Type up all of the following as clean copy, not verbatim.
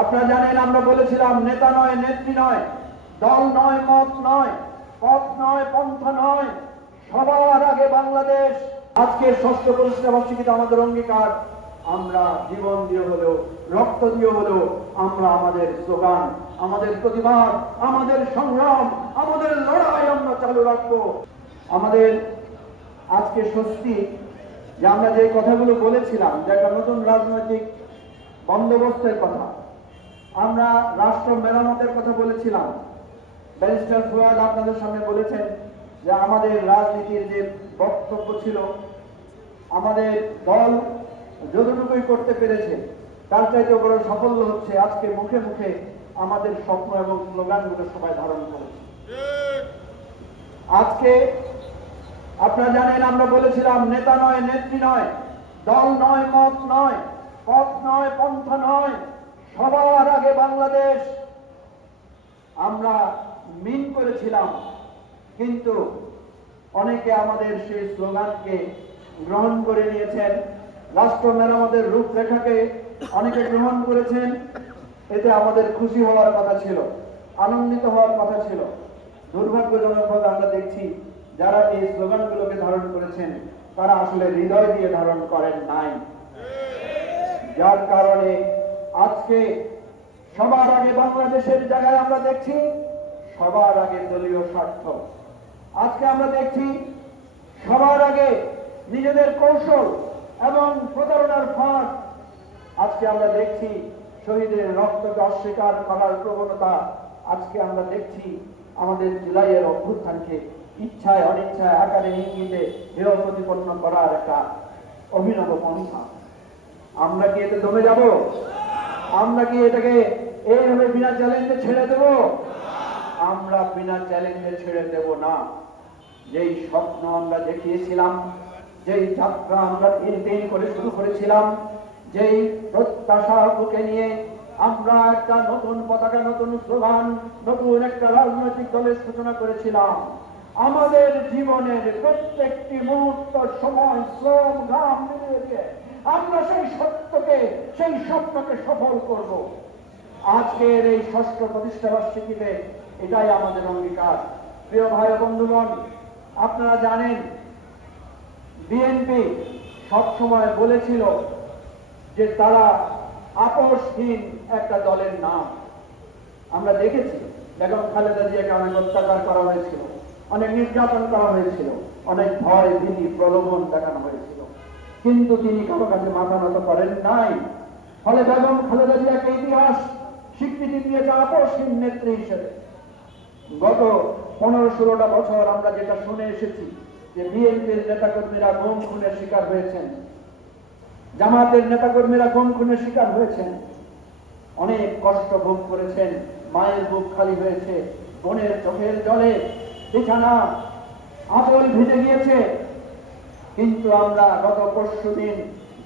আপনারা জানেন, আমরা বলেছিলাম নেতা নয়, নেত্রী নয়, দল নয়, মত নয়, পথ নয়, পন্থা নয়, সবার আগে বাংলাদেশ। আজকে ষষ্ঠ প্রতিষ্ঠাবার্ষিকীতে আমাদের অঙ্গীকার, আমরা জীবন দিয়ে হলেও, রক্ত দিয়ে হলেও আমরা আমাদের স্লোগান, আমাদের প্রতিবাদ, আমাদের সংগ্রাম, আমাদের লড়াই আমরা চালু রাখবো। আমাদের আজকে স্বস্তি যে আমরা যে কথাগুলো বলেছিলাম, যে একটা নতুন রাজনৈতিক বন্দোবস্তের কথা, আমরা রাষ্ট্র মেরামতের কথা বলেছিলাম। ব্যারিস্টার ফুয়াদ আপনাদের সামনে বলেছেন যে আমাদের রাজনীতির যে বক্তব্য ছিল, আমাদের দল যতটুকুই করতে পেরেছে তার চাইতে বড় সাফল্য হচ্ছে আজকে মুখে মুখে আমাদের স্বপ্ন এবং স্লোগানগুলো সবাই ধারণ করেছে। আজকে আপনারা জানেন, আমরা বলেছিলাম নেতা নয়, নেত্রী নয়, দল নয়, মত নয়, পথ নয়, পন্থা নয়, সবার আগে বাংলাদেশ। আমরা মিন করেছিলাম, কিন্তু অনেকে আমাদের সেই স্লোগানকে গ্রহণ করে নিয়েছেন। রাষ্ট্র মেরামতের রূপরেখাকে অনেকে গ্রহণ করেছেন। এতে আমাদের খুশি হওয়ার কথা ছিল, আনন্দিত হওয়ার কথা ছিল। দুর্ভাগ্যজনকভাবে আমরা দেখছি যারা এই স্লোগানগুলোকে ধারণ করেছেন তারা আসলে হৃদয় দিয়ে ধারণ করেন নাই, যার কারণে আজকে সবার আগে বাংলাদেশের জায়গায় আমরা দেখছি সবার আগে দলীয় স্বার্থ। আজকে আমরা দেখছি সবার আগে নিজেদের কৌশল এবং প্রতারণার ফাঁদ। আজকে আমরা দেখছি শহীদের রক্তকে অস্বীকার করার প্রবণতা। আজকে আমরা দেখছি আমাদের জুলাইয়ের অভ্যুত্থানকে ইচ্ছায় অনিচ্ছায় আকারে ইঙ্গিতে হেয় প্রতিপন্ন করার একটা অভিনব পন্থা। আমরা কি এতে দমে যাব? আমরা কি এটাকে এইভাবে বিনা চ্যালেঞ্জে ছেড়ে দেব? আমরা বিনা চ্যালেঞ্জে ছেড়ে দেব না। যেই স্বপ্ন আমরা দেখিয়েছিলাম, যেই যাত্রা আমরা দিন করে শুরু করেছিলাম, যেই প্রত্যাশা বুকে নিয়ে আমরা একটা নতুন পতাকা, নতুন স্লোগান, নতুন একটা রাজনৈতিক দলের সূচনা করেছিলাম, আমাদের জীবনের প্রত্যেকটি মুহূর্ত, সময়, শ্রম, ঘাম মিলিয়ে দিয়ে আমরা সেই সত্যকে, সেই স্বপ্নকে সফল করব। আজকের এই ষষ্ঠ প্রতিষ্ঠাবার্ষিকীতে এটাই আমাদের অঙ্গীকার। প্রিয় ভাই ও বন্ধুগণ, আপনারা জানেন বিএনপি সবসময় বলেছিল যে তারা আপোষহীন একটা দলের নাম। আমরা দেখেছি বেগম খালেদা জিয়াকে অনেক অত্যাচার করা হয়েছিল, অনেক নির্যাতন করা হয়েছিল, অনেক ভয় ভীতি প্রলোভন দেখানো হয়েছিল, কিন্তু তিনি কারো কাছে মাথা নত করেন নাই। ফলে বেগম খালেদা জিয়াকে ইতিহাস স্বীকৃতি দিয়েছে আপোষহীন নেত্রী হিসেবে। গত 15-16টা বছর আমরা যেটা শুনে এসেছি যে বিএনপির নেতাকর্মীরা গুম খুনের শিকার হয়েছেন, জামাতের নেতাকর্মীরা গুম খুনের শিকার হয়েছেন, অনেক কষ্ট ভোগ করেছেন, মায়ের বুক খালি হয়েছে, বোনের চোখের জলে বিছানা আঁচল ভিজে গিয়েছে। কিন্তু আমরা গত পরশুদিন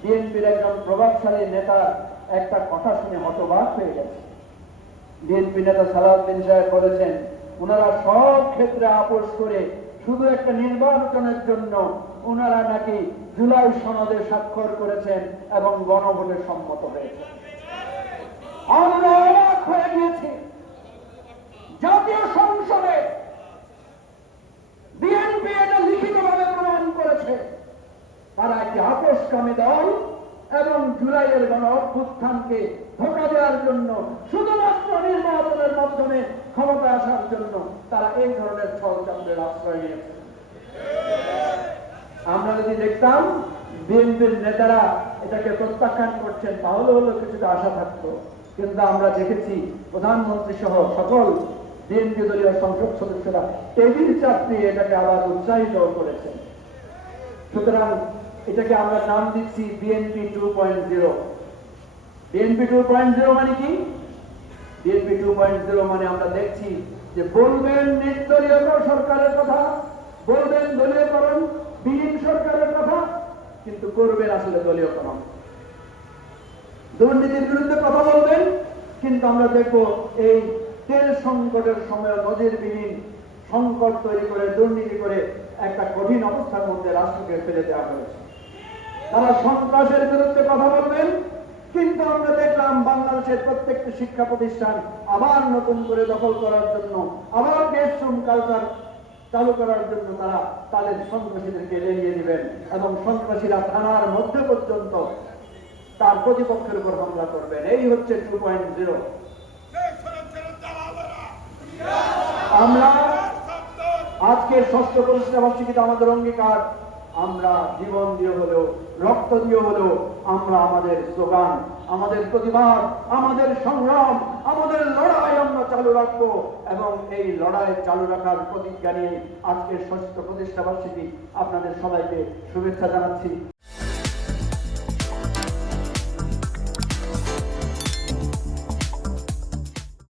বিএনপির একজন প্রভাবশালী নেতার একটা কথা শুনে হতবাক হয়ে গেছে। বিএনপি নেতা সালাউদ্দিন সাহেব বলেছেন ওনারা সব ক্ষেত্রে আপোষ করে শুধু একটা নির্বাচনের জন্য ওনারা নাকি জুলাই সনদে স্বাক্ষর করেছেন এবং গণভোটে সম্মত হয়েছে। আমরা অবাক হয়ে গিয়েছি। জাতীয় সংসদে বিএনপি এটা লিখিতভাবে প্রমাণ করেছে তারা একটি আপোষকামী দল এবং জুলাইয়ের গণ অভ্যুত্থানকে ধোঁকা দেওয়ার জন্য, শুধুমাত্র নির্বাচনের মাধ্যমে ক্ষমতা আসার জন্য তারা এই ধরনের ছলচাতুরের আশ্রয় নিয়েছে। আমরা যদি দেখতাম বিএনপির নেতারা এটাকে প্রত্যাখ্যান করছেন তাহলে হলো কিছুটা আশা থাকতো, কিন্তু আমরা দেখেছি প্রধানমন্ত্রী সহ সকল বিএনপি দলীয় সংসদ সদস্যরা টেবিল চাপড়ি এটাকে আবার উৎসাহিত করেছেন। সুতরাং এটাকে আমরা নাম দিচ্ছি বিএনপি 2.0। বিএনপি 2.0 মানে কি? বিএনপি 2.0 মানে আমরা দেখছি যে বলবেন নির্দলীয় সরকারের কথা, বলবেন দলীয়করণ বিহীন সরকারের কথা, কিন্তু করবেন আসলে দলীয়করণ। দুর্নীতির বিরুদ্ধে কথা বলবেন, কিন্তু আমরা দেখবো এই তেল সংকটের সময় নজিরবিহীন সংকট তৈরি করে দুর্নীতি করে একটা কঠিন অবস্থার মধ্যে রাষ্ট্রকে ফেলে দেওয়া হয়েছে। তারা সন্ত্রাসের বিরুদ্ধে কথা বলবেন, বাংলাদেশের প্রত্যেকটি শিক্ষা প্রতিষ্ঠান আবার নতুন করে দখল করার জন্য, আবার গেস্টরুম কালচার চালু করার জন্য তারা তাদের সন্ত্রাসীদেরকে লেলিয়ে দিবেন এবং সন্ত্রাসীরা থানার মধ্যে পর্যন্ত তার প্রতিপক্ষের উপর হামলা করবেন। এই হচ্ছে 2.0। আমরা আজকের ষষ্ঠ প্রতিষ্ঠা বার্ষিকীতে আমাদের অঙ্গীকার, আমরা জীবন দিয়ে হলেও, রক্ত দিয়ে হলেও আমরা আমাদের স্লোগান, আমাদের প্রতিবাদ, আমাদের সংগ্রাম, আমাদের লড়াই আমরা চালু রাখবো এবং এই লড়াই চালু রাখার প্রতিজ্ঞা নিয়ে আজকের ষষ্ঠ প্রতিষ্ঠা বার্ষিকী আপনাদের সবাইকে শুভেচ্ছা জানাচ্ছি।